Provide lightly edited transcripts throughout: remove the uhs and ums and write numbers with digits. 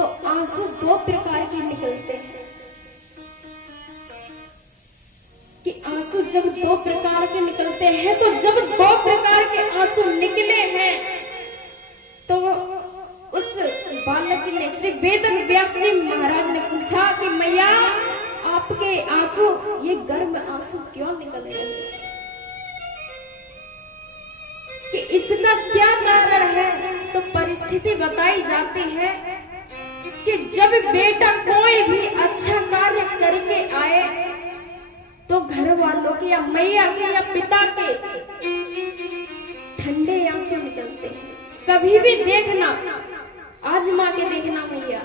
तो आंसू दो प्रकार के निकलते हैं कि आंसू जब दो प्रकार के निकलते हैं, तो जब दो प्रकार के आंसू निकले हैं तो उस बालक ने श्री वेद व्यास जी महाराज ने पूछा कि मैया आपके आंसू ये गर्म आंसू क्यों निकल रहे हैं, कि इसका क्या कारण है। तो परिस्थिति बताई जाती है कि जब बेटा कोई भी अच्छा कार्य करके आए तो घर वालों के या मैया के या पिता के ठंडे आंसू निकलते हैं। कभी भी देखना, आजमा के देखना मैया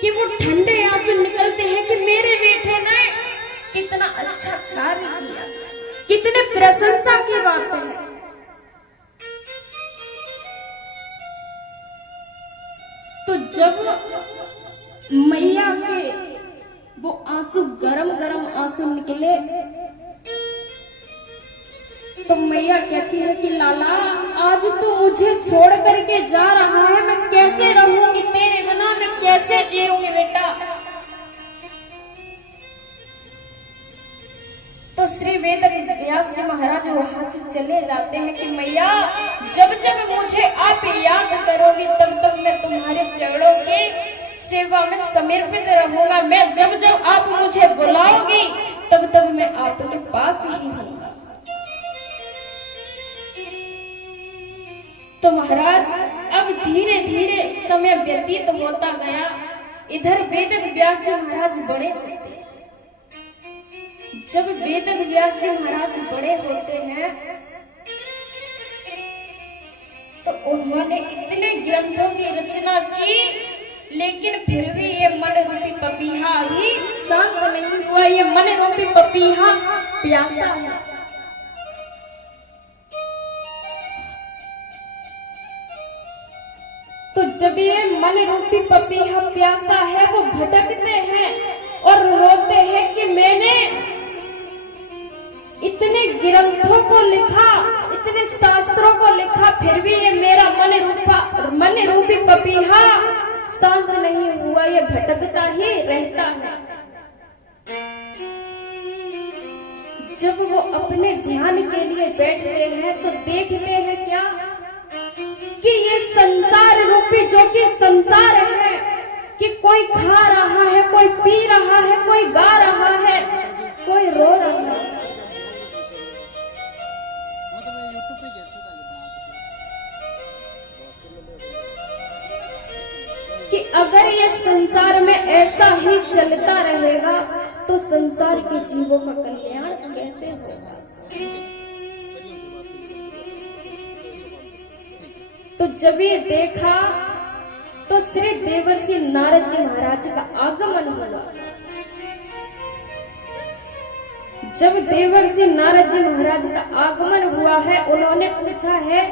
कि वो ठंडे आंसू निकलते हैं कि मेरे बेटे ने कितना अच्छा कार्य किया, कितने प्रशंसा की बात है। तो जब मैया के वो आंसू गरम गरम आंसू निकले तो मैया कहती है कि लाला आज तो मुझे छोड़ करके जा रहा है, मैं कैसे रहूंगी तेरे बिना, मैं कैसे जीऊंगी बेटा। तो श्री वेद व्यास जी महाराज वहां से चले जाते हैं कि मैया जब जब मुझे आप याद करोगी तब तब मैं तुम्हारे चरणों की सेवा में समर्पित रहूंगा, मैं जब जब आप मुझे बुलाओगी तब तब मैं आपके पास ही हूंगा। तो महाराज अब धीरे धीरे समय व्यतीत होता गया। इधर वेद व्यास जी महाराज बड़े होते, जब वेद व्यास जी महाराज बड़े होते हैं तो उन्होंने इतने ग्रंथों की रचना की, लेकिन फिर भी ये मन रूपी पपीहा अभी शांत नहीं हुआ। ये मन रूपी पपीहा प्यासा है। तो जब ये मन रूपी पपीहा प्यासा है, वो भटकते हैं और रोते हैं कि मैंने इतने ग्रंथों को लिखा, इतने शास्त्रों को लिखा, फिर भी ये मेरा मन रूपी पपीहा शांत नहीं हुआ, ये भटकता ही रहता है। जब वो अपने ध्यान के लिए बैठते हैं तो देखते हैं क्या कि ये संसार रूपी जो कि संसार है, कि कोई खा रहा है, कोई पी रहा है, कोई गा रहा है, कोई रो रहा है। कि अगर ये संसार में ऐसा ही चलता रहेगा तो संसार के जीवों का कल्याण कैसे होगा। तो जब ये देखा तो श्री देवर्षि नारद जी महाराज का आगमन हुआ। जब देवर्षि नारद जी महाराज का आगमन हुआ है, उन्होंने पूछा है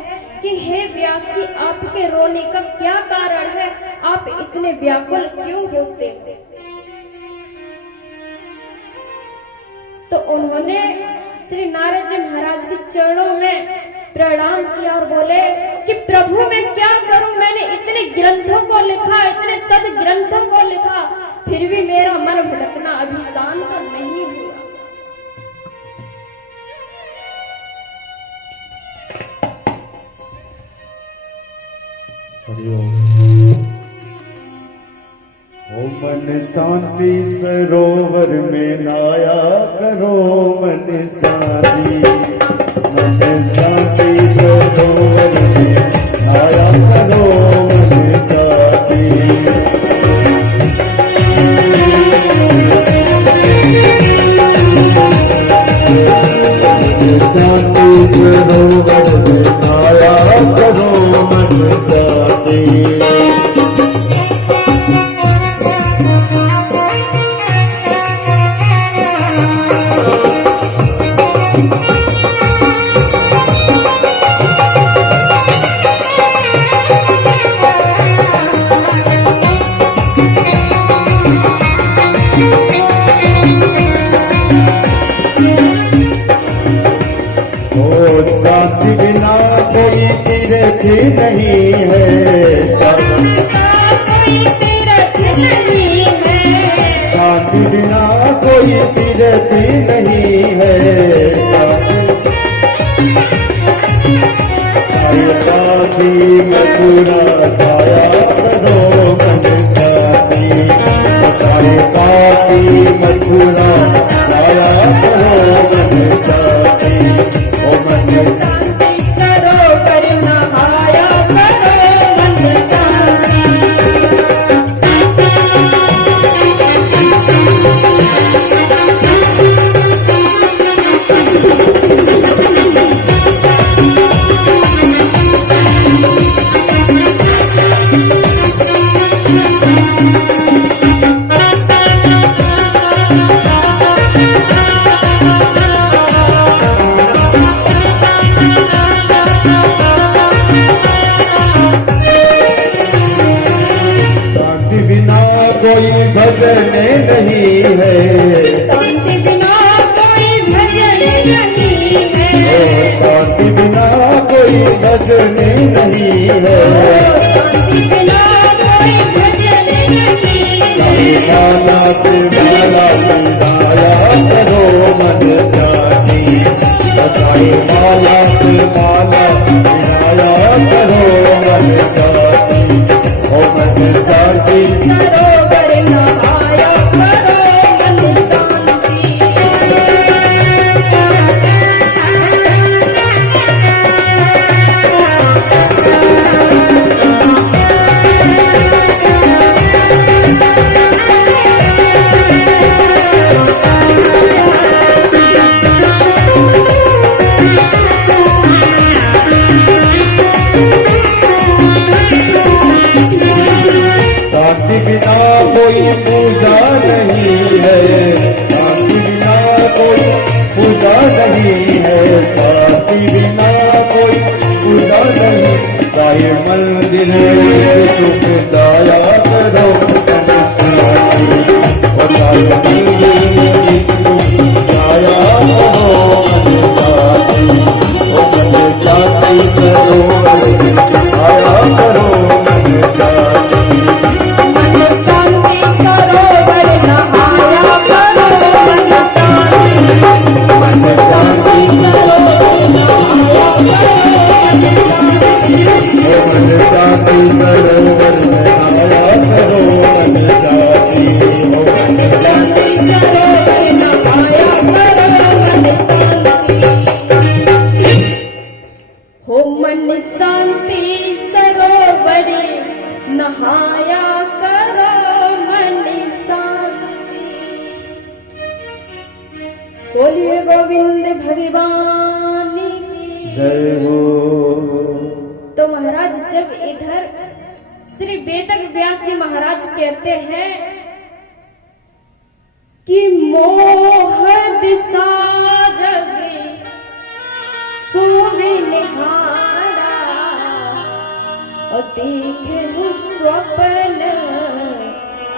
कि हे व्यास जी आपके रोने का क्या कारण है, आप इतने व्याकुल क्यों होते हो। तो उन्होंने श्री नारद जी महाराज के चरणों में प्रणाम किया और बोले कि प्रभु मैं क्या करूं, मैंने इतने ग्रंथों को लिखा, इतने सद ग्रंथों को लिखा, फिर भी मेरा मन भटकना अभी शांत नहीं हुआ। ओ मन शांति सरोवर में नाया करो, मन शांति, मन शांति सरोवर में नाया करो, मन शांति। शांति सरोवर में नाया करो, मन शांति। भजन नहीं है, शांति बिना कोई भजन नहीं है, शांति बिना कोई भजन नहीं है, शांति बिना कोई भजन नहीं है। माला से माला मिलाया करो मन शांति, बताए माला से माला मिलाया करो मन शांति, ओ मन शांति सरोवर नहाया करो मन शांति बिना कोई पूजा नहीं है, शांति बिना कोई पूजा नहीं है, शांति बिना कोई पूजा नहीं, चाहे मंदिर तुम जाया करो मन शांति, और चाहे मंदिर तुम जाया करो मन शांति, और मन शांति सरोवर आया करो मन शांति, शांति सरोवर नहाया करो मन शांति, मन शांति सरोवर नहाया सरोवर में आया करो मन शांति, मन शांति सरोवर नहाया करो मन शांति। हो मन शांति सरोवर नहाया करो मन शांति। बोलिए गोविंद भगवान की। जय हो। तो महाराज जब इधर श्री वेदक व्यास जी महाराज कहते हैं कि मोह दिशा जगे सूर्य निहारा और देखे हो स्वप्न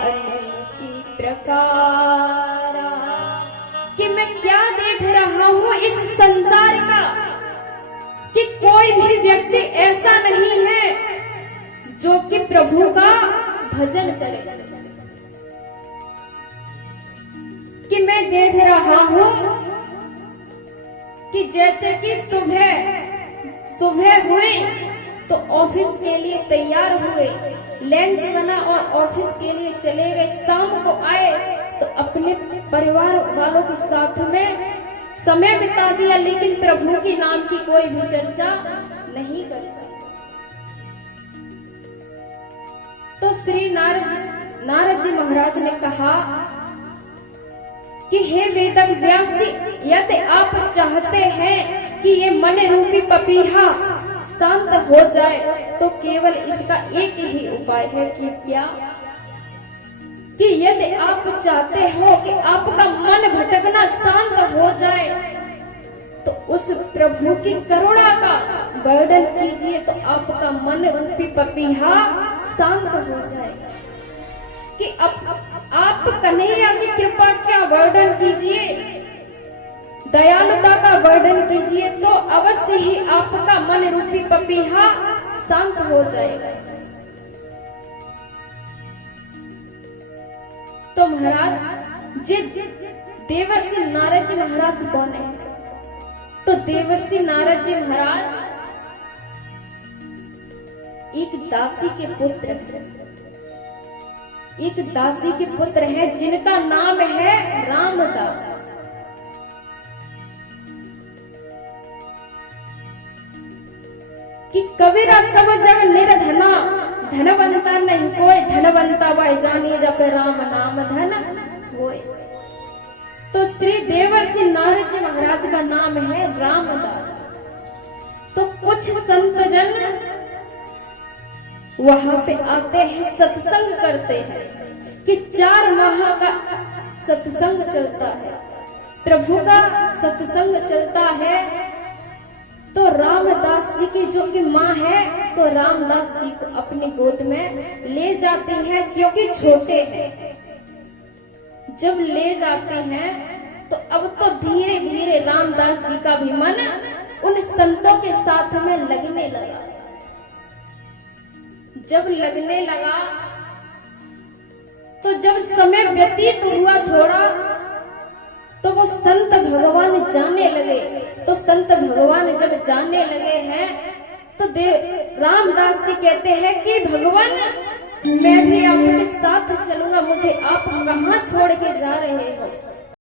अनेक प्रकारा, कि मैं क्या देख रहा हूँ इस संसार का, कि कोई भी व्यक्ति ऐसा नहीं है जो कि प्रभु का भजन करे, कि मैं देख रहा हूँ कि जैसे कि सुबह हुई तो ऑफिस के लिए तैयार हुए, लंच बना और ऑफिस के लिए चले गए, शाम को आए तो अपने परिवार वालों के साथ में समय बिता दिया, लेकिन प्रभु के नाम की कोई भी चर्चा नहीं करता। तो श्री नारद जी महाराज ने कहा कि हे वेदक व्यास जी, यदि आप चाहते हैं कि ये मन रूपी पपीहा शांत हो जाए तो केवल इसका एक ही उपाय है कि क्या, कि यदि आप चाहते हो कि आपका मन भटकना शांत हो जाए तो उस प्रभु की करुणा का वर्णन कीजिए, तो आपका मन रूपी पपीहा शांत हो जाएगा। कि आप कन्हैया की कृपा का वर्णन कीजिए, दयालुता का वर्णन कीजिए, तो अवश्य ही आपका मन रूपी पपीहा शांत हो जाएगा। तो महाराज जी, देवर्षि नारद जी महाराज कौन है? तो देवर्षि नारद जी महाराज एक दासी के पुत्र हैं, एक दासी के पुत्र हैं जिनका नाम है रामदास। कि कबीरा सब जग निर्धना, धनवंता नहीं कोई, धनवंता वह जानिए जप राम नाम धन होए। तो श्री देवर्षि नारद जी महाराज का नाम है रामदास। तो कुछ संत जन वहां पे आते हैं, सत्संग करते हैं, कि 4 माह का सत्संग चलता है, प्रभु का सत्संग चलता है। तो रामदास जी की जो कि माँ है, तो रामदास जी को अपनी गोद में ले जाती है, क्योंकि छोटे हैं। जब ले जाते हैं तो अब तो धीरे धीरे रामदास जी का भी मन उन संतों के साथ में लगने लगा। जब लगने लगा तो जब समय व्यतीत हुआ थोड़ा, तो वो संत भगवान जाने लगे। तो संत भगवान जब जाने लगे हैं तो रामदास जी कहते हैं कि भगवान मैं भी आपके साथ चलूंगा, मुझे आप कहाँ छोड़ के जा रहे हो।